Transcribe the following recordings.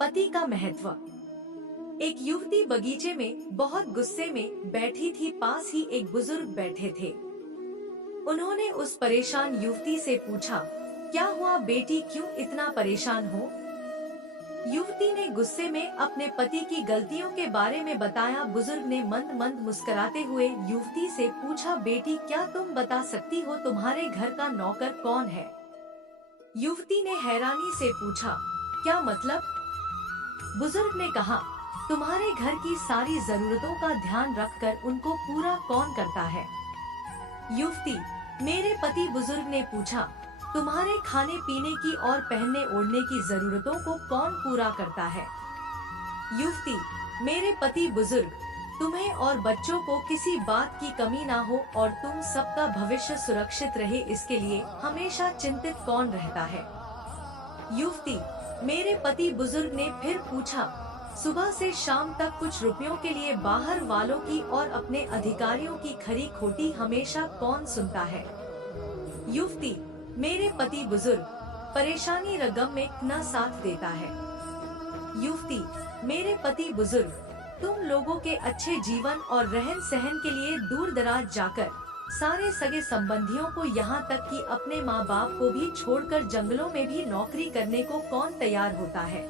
पति का महत्व। एक युवती बगीचे में बहुत गुस्से में बैठी थी। पास ही एक बुजुर्ग बैठे थे। उन्होंने उस परेशान युवती से पूछा, क्या हुआ बेटी, क्यों इतना परेशान हो? युवती ने गुस्से में अपने पति की गलतियों के बारे में बताया। बुजुर्ग ने मंद मंद मुस्कुराते हुए युवती से पूछा, बेटी क्या तुम बता सकती हो तुम्हारे घर का नौकर कौन है? युवती ने हैरानी से पूछा, क्या मतलब? बुजुर्ग ने कहा, तुम्हारे घर की सारी जरूरतों का ध्यान रखकर उनको पूरा कौन करता है? युवती, मेरे पति। बुजुर्ग ने पूछा, तुम्हारे खाने पीने की और पहनने ओढ़ने की जरूरतों को कौन पूरा करता है? युवती, मेरे पति। बुजुर्ग, तुम्हें और बच्चों को किसी बात की कमी ना हो और तुम सबका भविष्य सुरक्षित रहे, इसके लिए हमेशा चिंतित कौन रहता है? युवती, मेरे पति। बुजुर्ग ने फिर पूछा, सुबह से शाम तक कुछ रुपयों के लिए बाहर वालों की और अपने अधिकारियों की खरी खोटी हमेशा कौन सुनता है? युवती, मेरे पति। बुजुर्ग, परेशानी रगम में न साथ देता है। युवती, मेरे पति। बुजुर्ग, तुम लोगों के अच्छे जीवन और रहन सहन के लिए दूर दराज जाकर सारे सगे संबंधियों को यहाँ तक कि अपने माँ बाप को भी छोड़कर जंगलों में भी नौकरी करने को कौन तैयार होता है?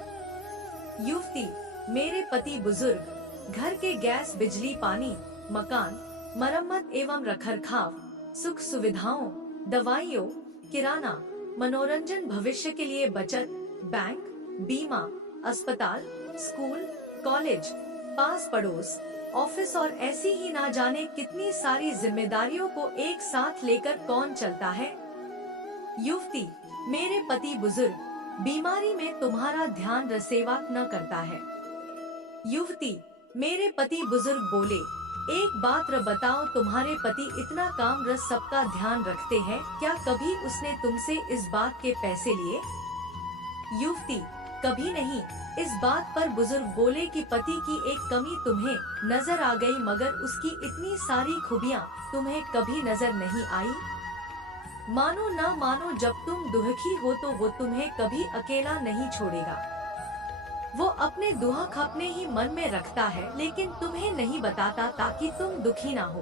युवती, मेरे पति। बुजुर्ग, घर के गैस, बिजली, पानी, मकान, मरम्मत एवं रखरखाव, सुख सुविधाओं, दवाइयों, किराना, मनोरंजन, भविष्य के लिए बचत, बैंक, बीमा, अस्पताल, स्कूल, कॉलेज, पास पड़ोस, ऑफिस और ऐसी ही ना जाने कितनी सारी जिम्मेदारियों को एक साथ लेकर कौन चलता है? युवती, मेरे पति। बुजुर्ग, बीमारी में तुम्हारा ध्यान रसेवा न करता है। युवती, मेरे पति। बुजुर्ग बोले, एक बात बताओ, तुम्हारे पति इतना काम रस सबका ध्यान रखते हैं, क्या कभी उसने तुमसे इस बात के पैसे लिए? युवती, कभी नहीं। इस बात पर बुजुर्ग बोले कि पति की एक कमी तुम्हें नजर आ गई, मगर उसकी इतनी सारी खूबियाँ तुम्हें कभी नजर नहीं आई। मानो ना मानो, जब तुम दुखी हो तो वो तुम्हें कभी अकेला नहीं छोड़ेगा। वो अपने दुख अपने ही मन में रखता है, लेकिन तुम्हें नहीं बताता ताकि तुम दुखी ना हो।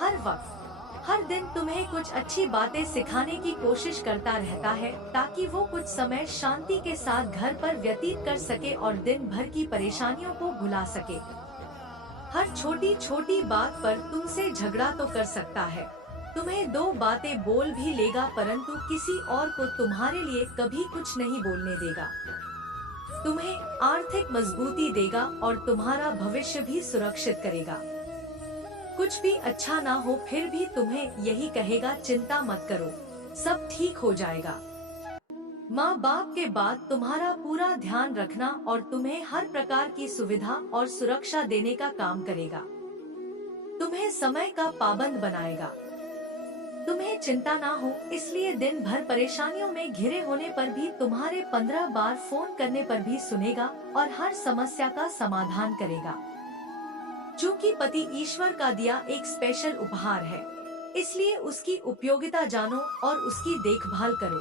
हर वक्त, हर दिन तुम्हें कुछ अच्छी बातें सिखाने की कोशिश करता रहता है ताकि वो कुछ समय शांति के साथ घर पर व्यतीत कर सके और दिन भर की परेशानियों को भुला सके। हर छोटी छोटी बात पर तुमसे झगड़ा तो कर सकता है, तुम्हें दो बातें बोल भी लेगा, परंतु किसी और को तुम्हारे लिए कभी कुछ नहीं बोलने देगा। तुम्हें आर्थिक मजबूती देगा और तुम्हारा भविष्य भी सुरक्षित करेगा। कुछ भी अच्छा ना हो फिर भी तुम्हें यही कहेगा, चिंता मत करो, सब ठीक हो जाएगा। माँ बाप के बाद तुम्हारा पूरा ध्यान रखना और तुम्हें हर प्रकार की सुविधा और सुरक्षा देने का काम करेगा। तुम्हें समय का पाबंद बनाएगा। तुम्हें चिंता ना हो, इसलिए दिन भर परेशानियों में घिरे होने पर भी तुम्हारे 15 बार फोन करने पर भी सुनेगा और हर समस्या का समाधान करेगा। चूँकि पति ईश्वर का दिया एक स्पेशल उपहार है, इसलिए उसकी उपयोगिता जानो और उसकी देखभाल करो।